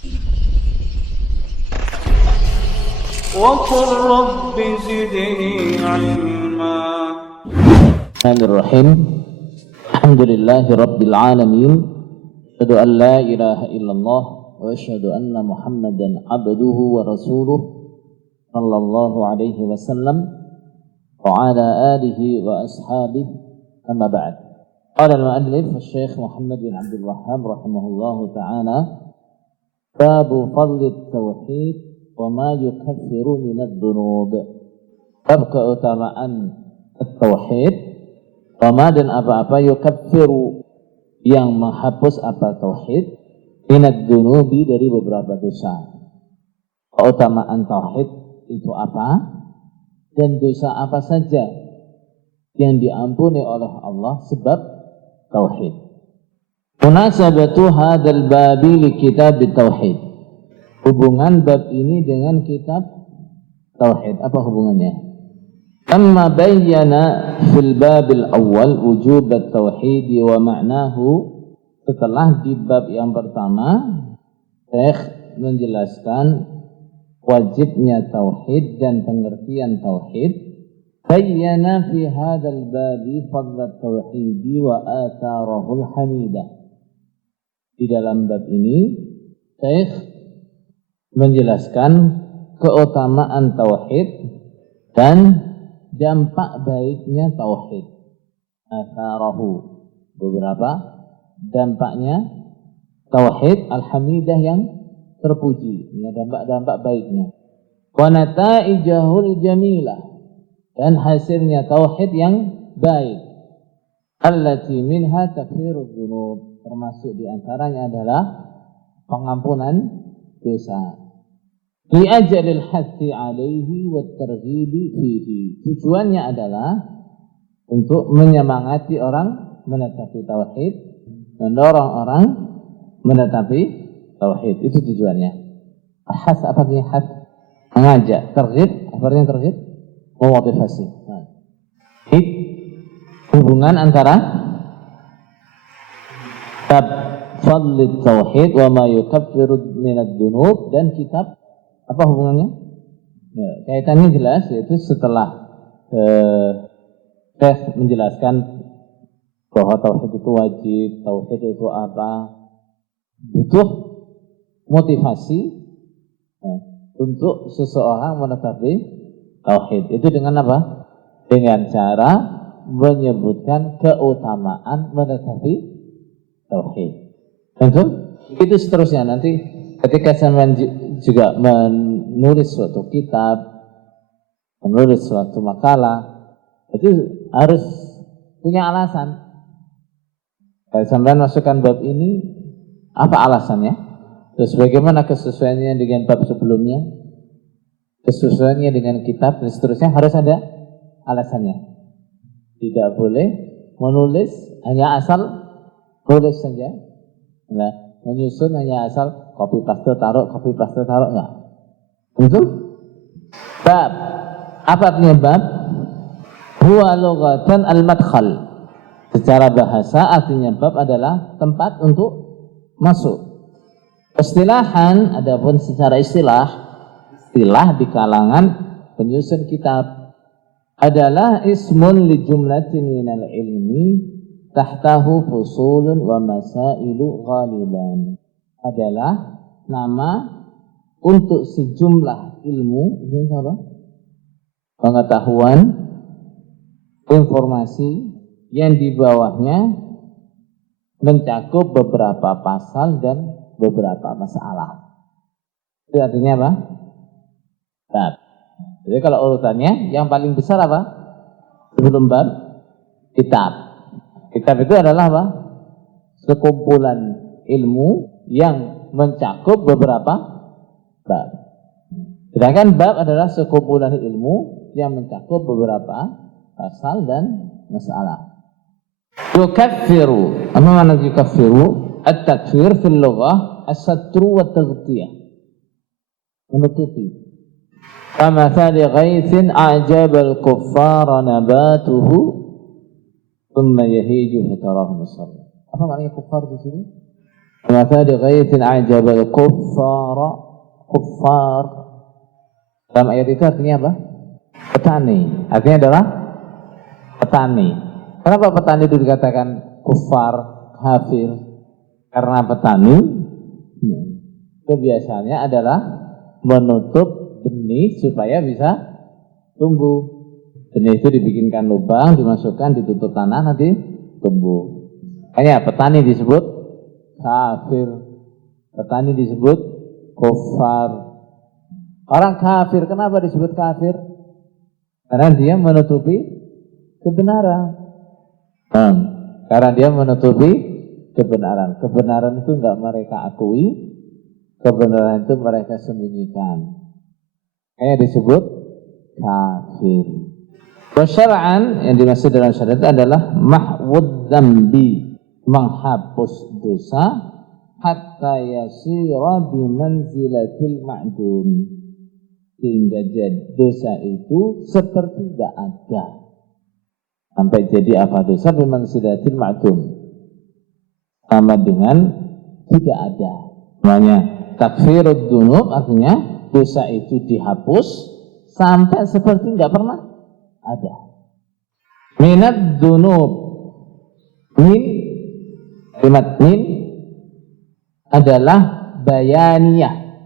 وقل رب زدني علما. Bismillahirrahmanirrahim. Alhamdulillahi rabbil alamin. Asyhadu an la ilaha illallah wa asyhadu anna Muhammadan abduhu wa rasuluh sallallahu alaihi wasallam wa ala alihi wa ashabihi, amma ba'd. Qala al-mu'allif Syekh Muhammad bin Abdul Wahhab rahimahullahu ta'ala, babu fadli tauhid wa ma yukaffiru minad dunub. Bab keutamaan tauhid, wa dan apa-apa yukaffiru yang menghapus apa tauhid, minad dunubi dari beberapa dosa. Keutamaan tauhid itu apa, dan dosa apa saja yang diampuni oleh Allah sebab tauhid. Munasabatu hadzal babi li kitab tauhid. Hubungan bab ini dengan kitab tauhid. Apa hubungannya? Amma bayyana fil babil awal wujub at-tauhid wa ma'nahu. Setelah di bab yang pertama Syekh menjelaskan wajibnya tauhid dan pengertian tauhid, bayyana fi hadzal babi fadl at-tauhid wa atharahul hamidah. Di dalam bab ini Syekh menjelaskan keutamaan tauhid dan dampak baiknya tauhid. Atharahu, beberapa dampaknya tauhid al-hamidah yang terpuji, dampak-dampak baiknya. Wa nataijahul jamilah, dan hasilnya tauhid yang baik. Allati minha takfirudz dzunub, termasuk di antaranya adalah pengampunan dosa. Li ajalil hatti alaihi wa targhibi fihi. Tujuannya adalah untuk menyemangati orang menetapi tauhid, mendorong orang menetapi tauhid. Itu tujuannya. Has, apa artinya has? Mengajak. Targhib, apa artinya targhib? Memotivasi. Nah. Hubungan antara bab fadli tauhid wa ma yukaffiru minad dunub dan kitab. Apa hubungannya? Ya, kaitannya jelas, yaitu setelah Syekh menjelaskan bahwa tauhid itu wajib, tauhid itu apa, butuh motivasi untuk seseorang menetapi tauhid. Itu dengan apa? Dengan cara menyebutkan keutamaan menetapi tauhid. Tentu itu seterusnya nanti ketika saya juga menulis suatu kitab, menulis suatu makalah, itu harus punya alasan. Kalau sampai masukkan bab ini, apa alasannya? Terus bagaimana kesesuaiannya dengan bab sebelumnya, kesesuaiannya dengan kitab, dan seterusnya, harus ada alasannya. Tidak boleh menulis hanya asal tulis saja. Nah, menyusun hanya asal copy paste taruh, enggak. Betul? Bab. Apa artinya bab? Huwa lughatan al-madkhal. Secara bahasa artinya bab adalah tempat untuk masuk. Istilahan, adapun secara istilah di kalangan penyusun kitab adalah ismun li jumlatin minal ilmi tahtahu fusulun wa masailu ghaliban. Adalah nama untuk sejumlah ilmu, ini apa? Pengetahuan, informasi yang di bawahnya mencakup beberapa pasal dan beberapa masalah. Itu artinya apa? Bab. Jadi kalau urutannya yang paling besar apa? Sebelum bab, kitab. Kitab itu adalah apa? Sekumpulan ilmu yang mencakup beberapa bab. Sedangkan bab adalah sekumpulan ilmu yang mencakup beberapa pasal dan masalah. Yukaffiru. Apa makna yukaffiru? At-takfir fil lughah as-satru wa taghtiyah. Menutupi. Kamathali ghaithin a'jabal kuffara nabatuhu thumma yahiju fatarahu musarra. Apa maknanya kuffar di sini? Kamathali ghaythin a'jabal kuffar. Dalam ayat itu artinya apa? Petani. Artinya adalah petani. Kenapa petani itu dikatakan kuffar, kafir? Karena petani kebiasaannya adalah menutup benih supaya bisa tumbuh. Benih itu dibikinkan lubang, dimasukkan, ditutup tanah, nanti tumbuh. Makanya petani disebut kafir, petani disebut kuffar. Orang kafir, kenapa disebut kafir? Karena dia menutupi kebenaran. Karena dia menutupi kebenaran. Kebenaran itu enggak mereka akui, kebenaran itu mereka sembunyikan. Kayak disebut kafir. Syar'an yang dimaksud dalam syariat adalah mahwud dzambi, menghapus dosa hatta yasira bi manzilatil ma'dum, sehingga dosa itu seperti tidak ada. Sampai jadi apa dosa? Bi manzilatil ma'dum, sama dengan tidak ada. Namanya takfirud dzunub, artinya dosa itu dihapus sampai seperti tidak pernah ada. Minad dzunub, min, kalimat min adalah bayaniyah.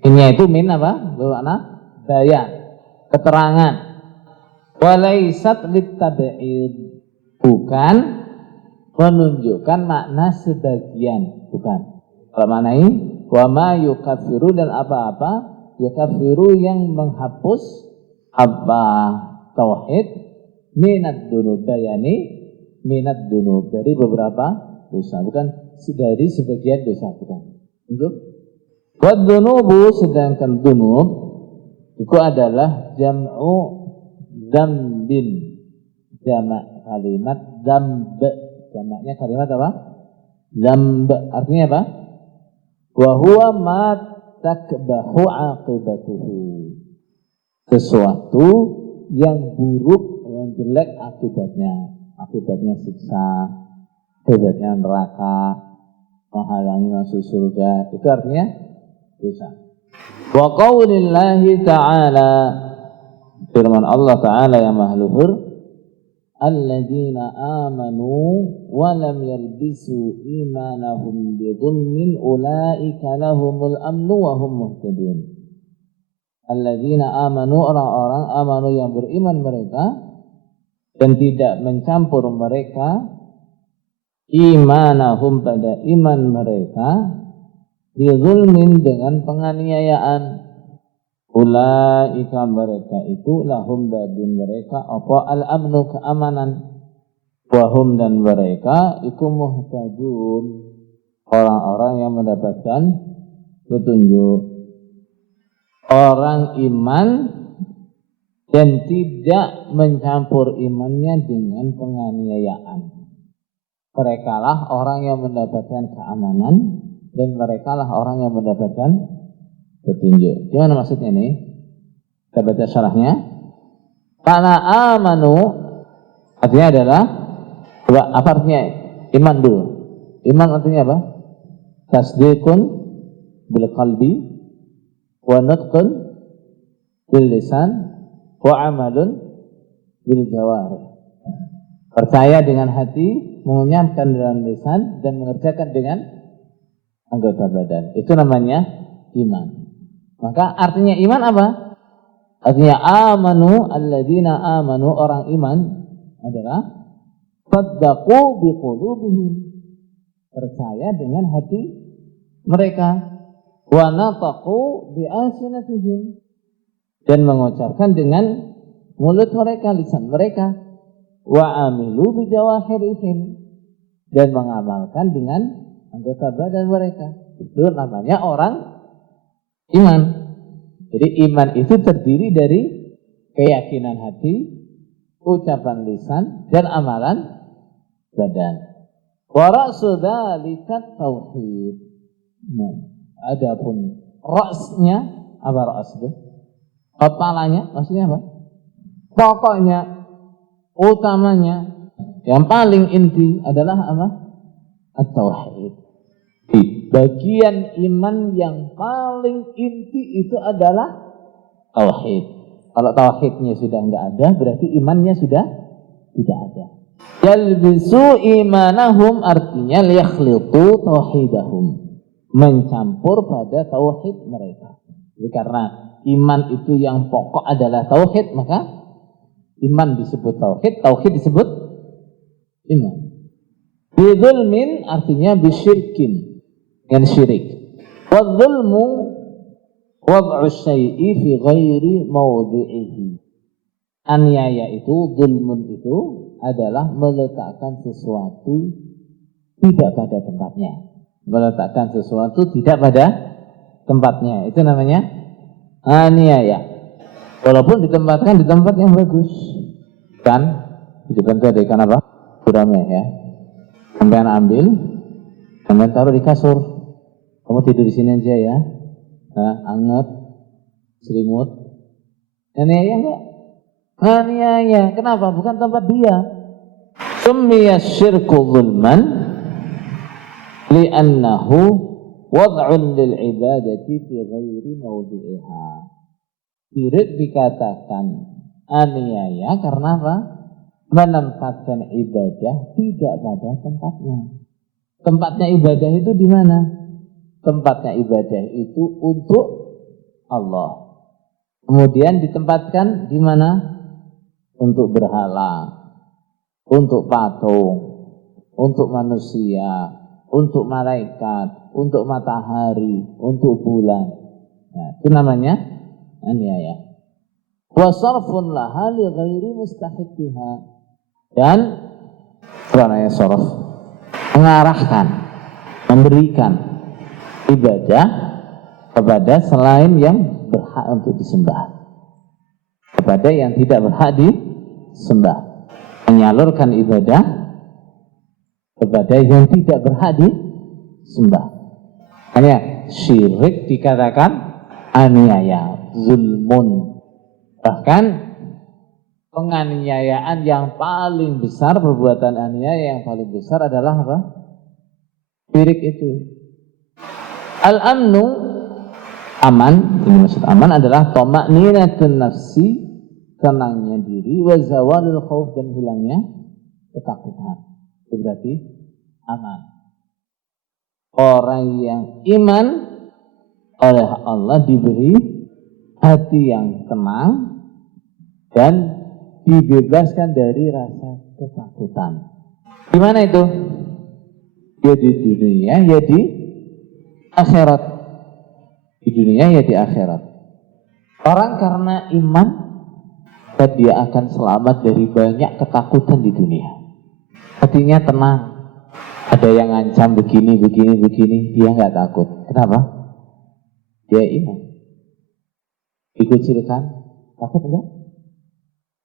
Ini itu min apa? Bermakna bayan, keterangan. Walaysat litab'id, bukan menunjukkan makna sebagian, bukan. Kalau maknai wa ma yukaffiru, dan apa-apa yukaffiru yang menghapus apa tauhid, minad dzunub, bayani minad dzunub, dari beberapa dosa, bukan dari sebagian dosa, bukan. Untuk wa dzunubu, sedangkan dzunub itu adalah jam'u dzambin, jamak kalimat dzamb, jamaknya kalimat apa? Dzamb, artinya apa? Wa huwa ma takbahu aqibatuhu, sesuatu yang buruk, yang jelek akibatnya. Akibatnya siksa, akibatnya neraka, menghalangi masuk surga. Itu artinya dosa. Wa qaulillahi ta'ala, firman Allah Ta'ala yang maha luhur, alladzina amanu wa lam yalbisu imanahum bidzulmin ulaika lahumul amnu wa hum muhtadun. Alladzina amanu, orang-orang amanu yang beriman mereka dan tidak mencampur mereka imanahum, pada iman mereka, bizulmin, dengan penganiayaan. Ulaika, mereka itu, lahum, bagi mereka apa, al-amnu, keamanan. Wahum, dan mereka itu muhtadun, orang-orang yang mendapatkan petunjuk. Orang iman dan tidak mencampur imannya dengan penganiayaan, merekalah orang yang mendapatkan keamanan, dan merekalah orang yang mendapatkan petunjuk. Gimana maksudnya ini? Kita baca syarahnya. Karena amanu artinya adalah, apa artinya iman dulu? Iman artinya apa? Tasdiqun bil qalbi wa nutqun bil lisan wa amalun bil jawarih. Percaya dengan hati, mengunyahkan dengan lisan, dan mengerjakan dengan anggota badan. Itu namanya iman. Maka artinya iman apa? Artinya amanu, alladzina amanu, orang iman adalah saddaqu biqulubihim, percaya dengan hati mereka, wa nataqu bi alsinatihim, dan mengucapkan dengan mulut mereka, lisan mereka, wa amilu bi jawahirihim, dan mengamalkan dengan anggota badan mereka. Itu namanya orang iman. Jadi iman itu terdiri dari keyakinan hati, ucapan lisan, dan amalan badan. Wa ra'su dzalika tauhid. Nah, adapun ra'snya, apa ra's itu? Kepalanya, maksudnya apa? Pokoknya, utamanya, yang paling inti adalah apa? At-tauhid. bagian iman yang paling inti itu adalah tauhid. Kalau tauhidnya sudah enggak ada, berarti imannya sudah tidak ada. Yalbisu imanahum artinya liyakhlitu tauhidahum, mencampur pada tauhid mereka. Jadi karena iman itu yang pokok adalah tauhid, maka iman disebut tauhid, tauhid disebut iman. Bidzulmin artinya bisyirkin, dengan syirik. Wadzulmu wad'u syai'i fi ghairi mawdi'ihi. Aniaya itu, zulmun itu adalah meletakkan sesuatu tidak pada tempatnya. Meletakkan sesuatu tidak pada tempatnya, itu namanya aniaya. Walaupun ditempatkan di tempat yang bagus. Kan? Dibantu ada ikan apa? Gurame ya. Sampean ambil, sampean taruh di kasur. Kamu tidur di sini aja ya. Nah, anget, selimut. Aniaya enggak? Aniaya. Kenapa? Bukan tempat dia. Summiya syirku zulman li'annahu wad'un lil ibadati fi ghairi mawdi'iha. Syirik dikatakan aniaya karena apa? Menempatkan ibadah tidak pada tempatnya. Tempatnya ibadah itu di mana? Tempatnya ibadah itu untuk Allah. Kemudian ditempatkan di mana? Untuk berhala, untuk patung, untuk manusia, untuk malaikat, untuk matahari, untuk bulan. Nah, itu namanya aniaya. Wa sarfun laha li ghairi mustahiqiha. Dan namanya sarf, mengarahkan, memberikan ibadah kepada selain yang berhak untuk disembah, kepada yang tidak berhak disembah, menyalurkan ibadah kepada yang tidak berhak disembah. Hanya syirik dikatakan aniaya, zulmun. Bahkan penganiayaan yang paling besar, perbuatan aniaya yang paling besar adalah apa? Syirik itu. Al-amnu, aman, ini maksud aman adalah tama'ninatun nafsi, tenangnya diri, wa zawalul khauf, dan hilangnya ketakutan. Itu berarti aman. Orang yang iman oleh Allah diberi hati yang tenang dan dibebaskan dari rasa ketakutan. Di mana itu? Ya di dunia, ya di akhirat. Di dunia, ya di akhirat. Orang karena iman, dan dia akan selamat dari banyak ketakutan di dunia. Hatinya tenang. Ada yang ngancam begini, dia nggak takut. Kenapa? Dia iman. Dikucilkan, takut enggak?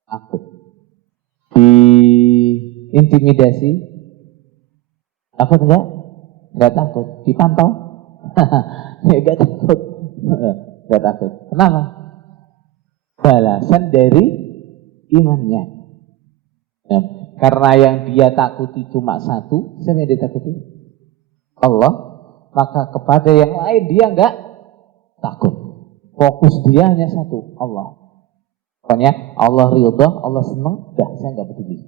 Takut. Diintimidasi, takut enggak? Enggak takut. Dipantau, enggak takut. Enggak takut. Kenapa? Balasan dari imannya. Ya, karena yang dia takuti cuma satu, siapa yang dia takuti? Allah. Maka kepada yang lain dia enggak takut. Fokus dia hanya satu, Allah. Pokoknya Allah ridha, Allah senang, dah saya enggak peduli.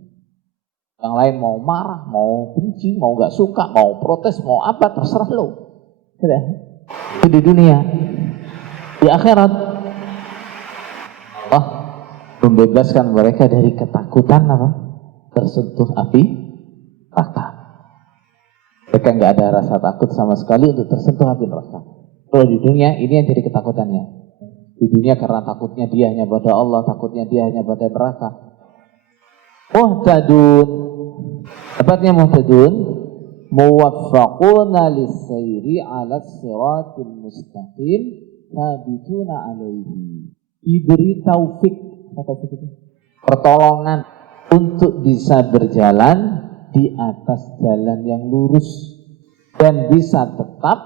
Yang lain mau marah, mau benci, mau enggak suka, mau protes, mau apa, terserah lo. Sudah. Itu di dunia. Di akhirat Allah membebaskan mereka dari ketakutan apa? Tersentuh api neraka. Mereka nggak ada rasa takut sama sekali untuk tersentuh api neraka. Kalau di dunia ini yang jadi ketakutannya. Di dunia karena takutnya dia hanya pada Allah, takutnya dia hanya pada neraka. Muhtadun, tepatnya muhtadun, muwaffaquna lis-sayri 'ala siratil mustaqim, thabituna 'alaihi. Diberi taufik, pertolongan untuk bisa berjalan di atas jalan yang lurus dan bisa tetap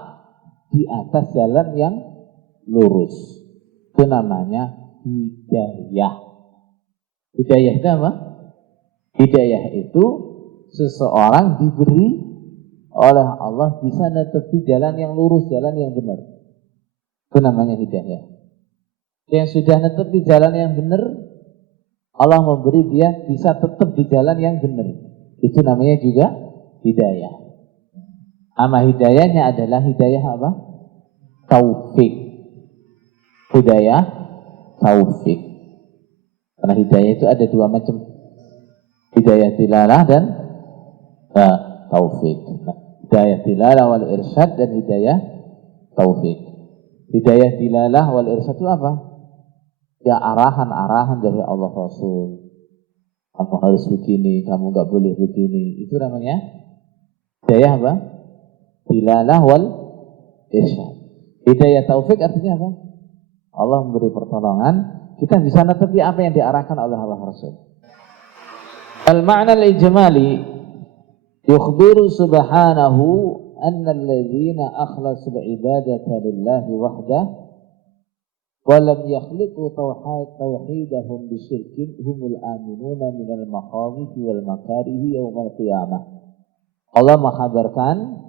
di atas jalan yang lurus. Itu namanya hidayah. Hidayah itu apa? Hidayah itu seseorang diberi oleh Allah bisa netepi jalan yang lurus, jalan yang benar. Itu namanya hidayah. Yang sudah netepi jalan yang benar, Allah memberi dia bisa tetap di jalan yang benar. Itu namanya juga hidayah. Ama hidayahnya adalah hidayah apa? Taufik. Hidayah taufik. Karena hidayah itu ada dua macam. Hidayah dilalah dan taufik. Hidayah dilalah wal irsyad dan hidayah taufik. Hidayah dilalah wal irsyad itu apa? Ya arahan-arahan dari Allah Rasul. Kamu harus begini, kamu gak boleh begini. Itu namanya hidayah apa? Dilalah wal irsyad. Hidayah taufik artinya apa? Allah memberi pertolongan, kita bisa netepi apa yang diarahkan oleh Allah Rasul. Al-ma'na al-ijmali yukhbiru subhanahu anna alladhina akhlasu al-ibadata lillahi wahdah wa lam yakhliqu tawhidahum bisyirkin humul aminuna minal makhawifi wal makarihi yawmal qiyamah. Allah menghabarkan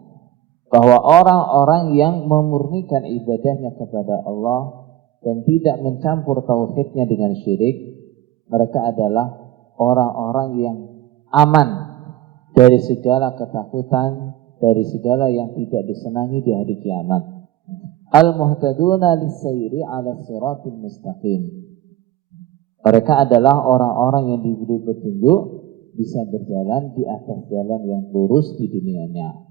bahwa orang-orang yang memurnikan ibadahnya kepada Allah dan tidak mencampur tauhidnya dengan syirik, mereka adalah orang-orang yang aman dari segala ketakutan, dari segala yang tidak disenangi di hari kiamat. Al-muhtaduna lis-sayri 'ala siratil mustaqim. Mereka adalah orang-orang yang diberi petunjuk bisa berjalan di atas jalan yang lurus di dunianya.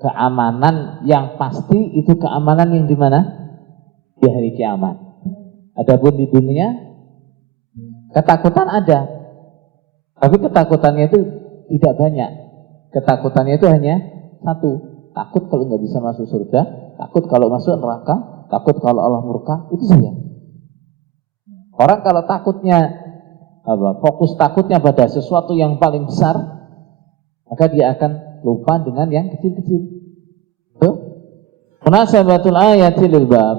Keamanan yang pasti itu keamanan yang di mana? Di hari kiamat. Adapun di dunia ketakutan ada, tapi ketakutannya itu tidak banyak. Ketakutannya itu hanya satu, takut kalau nggak bisa masuk surga, takut kalau masuk neraka, takut kalau Allah murka, itu saja. Orang kalau takutnya fokus takutnya pada sesuatu yang paling besar, maka dia akan lupa dengan yang kecil-kecil. Munasabatul ayati lil bab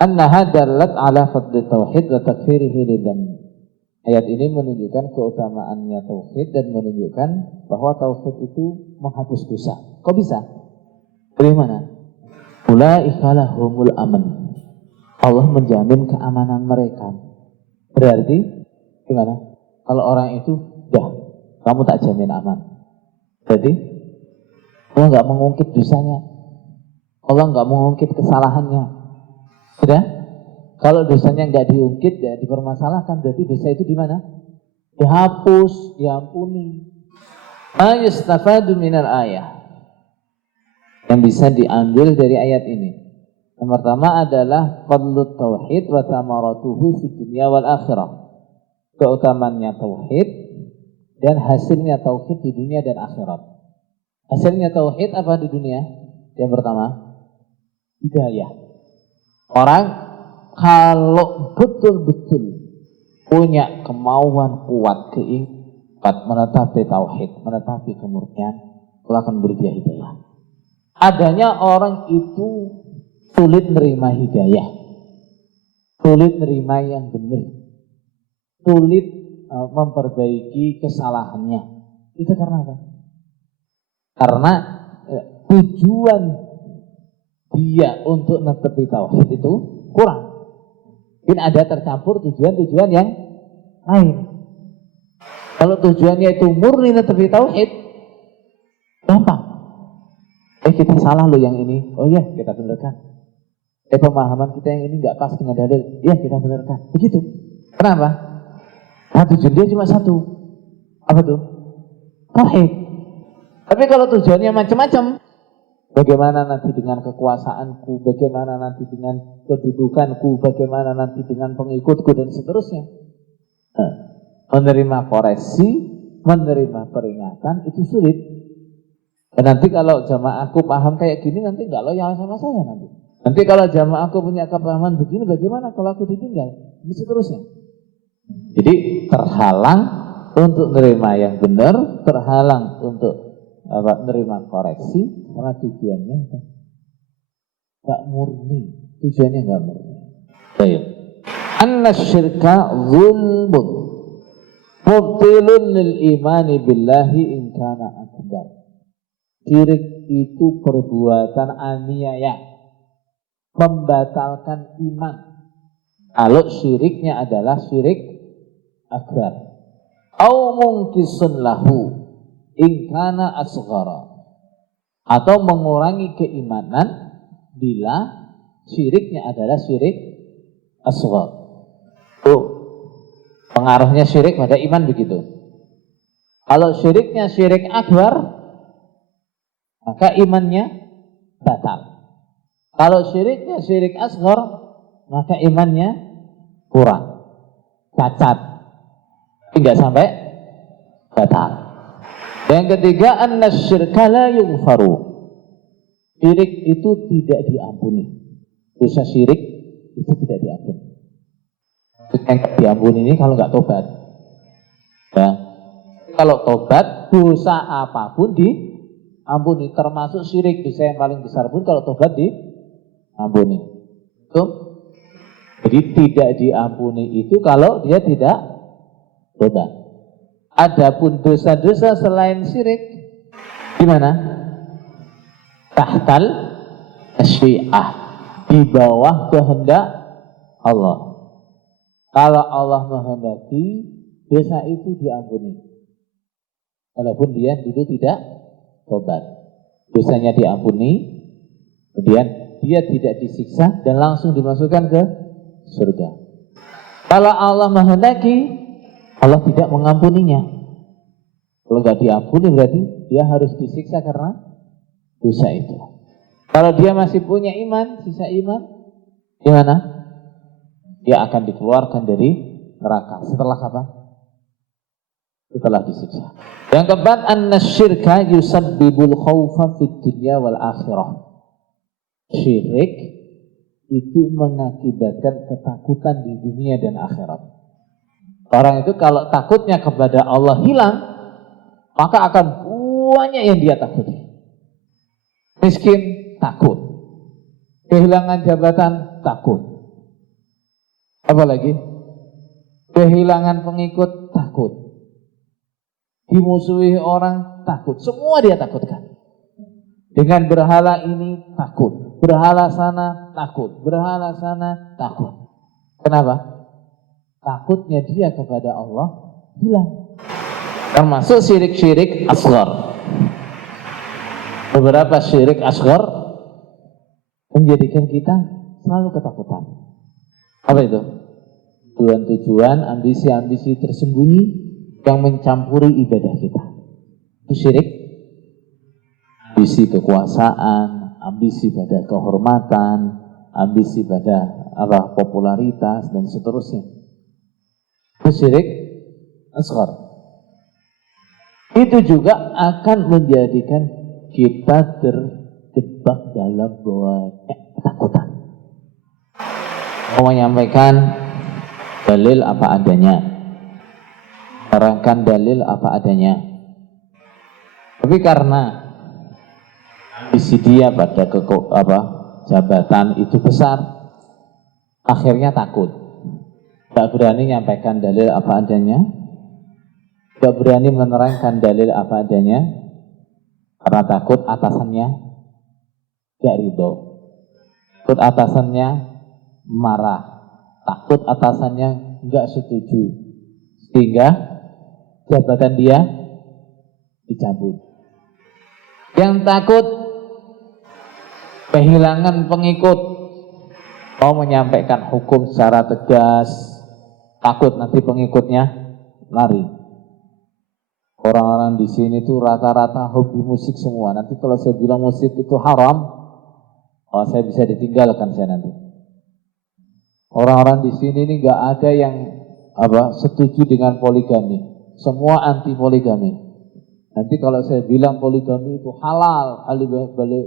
annaha dallat ala fadli tauhid wa takfirihi lidzam. Ayat ini menunjukkan keutamaannya tauhid dan menunjukkan bahwa tauhid itu menghapus dosa. Kok bisa? Dari mana? Ulaika lahumul aman. Allah menjamin keamanan mereka. Berarti gimana? Kalau orang itu, kamu tak jamin aman. Jadi Allah nggak mengungkit dosanya, Allah nggak mengungkit kesalahannya. Sudah? Kalau dosanya nggak diungkit, ya dipermasalahkan, berarti dosa itu di mana? Dihapus, diampuni. Ayustafadu minal ayah. Yang bisa diambil dari ayat ini. Yang pertama adalah fadlut tauhid wa thamaratuhu fid dunya wal akhirah. Keutamaannya tauhid dan hasilnya tauhid di dunia dan akhirat. Hasilnya tauhid apa di dunia? Yang pertama, hidayah. Orang kalau betul-betul punya kemauan kuat, keinginan menetapi tauhid, menetapi kemurnian, Allah akan beri dia hidayah. Adanya orang itu sulit menerima hidayah, sulit menerima yang benar, sulit memperbaiki kesalahannya. Itu karena apa? Karena tujuan dia untuk netepi tauhid itu kurang. Mungkin ada tercampur tujuan-tujuan yang lain. Kalau tujuannya itu murni netepi tauhid, gampang. Kita salah loh yang ini. Oh iya, kita benarkan. Pemahaman kita yang ini nggak pas dengan dalil. Iya, kita benarkan. Begitu. Kenapa? Nah, tujuan dia cuma satu. Apa tuh? Tauhid. Tapi kalau tujuannya macam-macam, bagaimana nanti dengan kekuasaanku, bagaimana nanti dengan kedudukanku, bagaimana nanti dengan pengikutku dan seterusnya. Menerima koreksi, menerima peringatan itu sulit. Dan nanti kalau jamaahku paham kayak gini, nanti nggak loyal sama saya nanti. Nanti kalau jamaahku punya kepahaman begini, bagaimana kalau aku ditinggal? Ini seterusnya. Jadi terhalang untuk menerima yang benar, terhalang untuk menerima koreksi, karena tujuannya nggak murni. Tujuannya nggak murni. Baik. Anna syirka zulmun mubtilun lil imani billahi in kana akbar. akbar. Syirik itu perbuatan aniaya, membatalkan iman. Kalau syiriknya adalah syirik akbar. Au mungkisun lahu in kana asghara. Atau mengurangi keimanan bila syiriknya adalah syirik asghar. Pengaruhnya syirik pada iman begitu. Kalau syiriknya syirik akbar, maka imannya batal. Kalau syiriknya syirik asghar, maka imannya kurang, cacat, tidak sampai batal. Yang ketiga, annasyirka la yughfaru. Syirik itu tidak diampuni. Dosa syirik itu tidak diampuni. Yang diampuni ini kalau nggak tobat. Ya. Kalau tobat, dosa apapun diampuni, termasuk syirik, dosa yang paling besar pun kalau tobat diampuni. Itu. Jadi tidak diampuni itu kalau dia tidak tobat. Adapun dosa-dosa selain syirik, gimana? Tahtal masyiah, di bawah kehendak Allah. Kalau Allah menghendaki, dosa itu diampuni. Walaupun dia dulu tidak tobat, dosanya diampuni, kemudian dia tidak disiksa dan langsung dimasukkan ke surga. Kalau Allah menghendaki, Allah tidak mengampuninya. Kalau nggak diampuni berarti dia harus disiksa karena dosa itu. Kalau dia masih punya iman, sisa iman, gimana? Dia akan dikeluarkan dari neraka. Setelah apa? Setelah disiksa. Yang keempat, annasyirka yusabbibul khaufa fid dunya wal akhirah. Syirik itu mengakibatkan ketakutan di dunia dan akhirat. Orang itu kalau takutnya kepada Allah hilang, maka akan banyak yang dia takuti. Miskin, takut. Kehilangan jabatan, takut. Apalagi kehilangan pengikut, takut. Dimusuhi orang, takut. Semua dia takutkan. Dengan berhala ini, takut. Berhala sana, takut. Berhala sana, takut. Kenapa? Takutnya dia kepada Allah hilang. Termasuk syirik-syirik asghar. Beberapa syirik asghar menjadikan kita selalu ketakutan. Apa itu? Tujuan-tujuan, ambisi-ambisi tersembunyi yang mencampuri ibadah kita. Itu syirik. Ambisi kekuasaan, ambisi pada kehormatan, ambisi pada popularitas dan seterusnya. Itu syirik asghar. Itu juga akan menjadikan kita terjebak dalam banyak ketakutan. Mau menyampaikan dalil apa adanya, terangkan dalil apa adanya. Tapi karena visi dia pada jabatan itu besar, akhirnya takut. Tidak berani menyampaikan dalil apa adanya, tidak berani menerangkan dalil apa adanya, karena takut atasannya tidak ridho, takut atasannya marah, takut atasannya nggak setuju, sehingga jabatan dia dicabut. Yang takut kehilangan pengikut, mau menyampaikan hukum secara tegas, takut nanti pengikutnya lari. Orang-orang di sini tuh rata-rata hobi musik semua. Nanti kalau saya bilang musik itu haram, saya bisa ditinggalkan saya nanti. Orang-orang di sini ini nggak ada yang setuju dengan poligami. Semua anti poligami. Nanti kalau saya bilang poligami itu halal,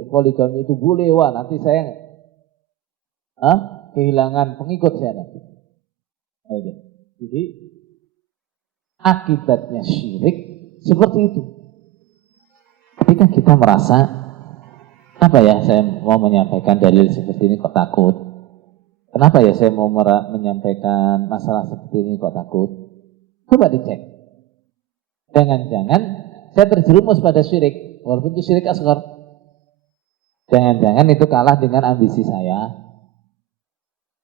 poligami itu boleh, wah nanti saya kehilangan pengikut saya nanti. Jadi akibatnya syirik seperti itu. Ketika kita merasa, apa ya saya mau menyampaikan dalil seperti ini kok takut? Kenapa ya saya mau menyampaikan masalah seperti ini kok takut? Coba dicek. Jangan-jangan saya terjerumus pada syirik, walaupun itu syirik asghar. Jangan-jangan itu kalah dengan ambisi saya.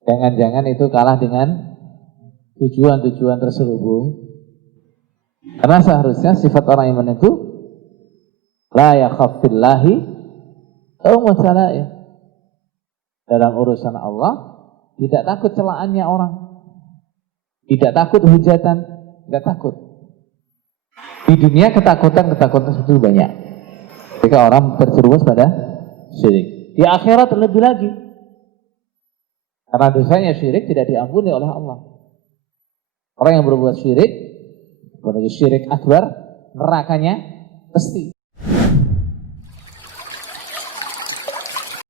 Jangan-jangan itu kalah dengan tujuan-tujuan terselubung. Karena seharusnya sifat orang iman itu la yakhaf fillahi lawmata la'im. Dalam urusan Allah tidak takut celaannya orang. Tidak takut hujatan, tidak takut. Di dunia ketakutan itu banyak. Ketika orang terjerumus pada syirik. Di akhirat terlebih lagi. Karena dosanya syirik tidak diampuni oleh Allah. Orang yang berbuat syirik, apalagi syirik akbar, nerakanya pasti.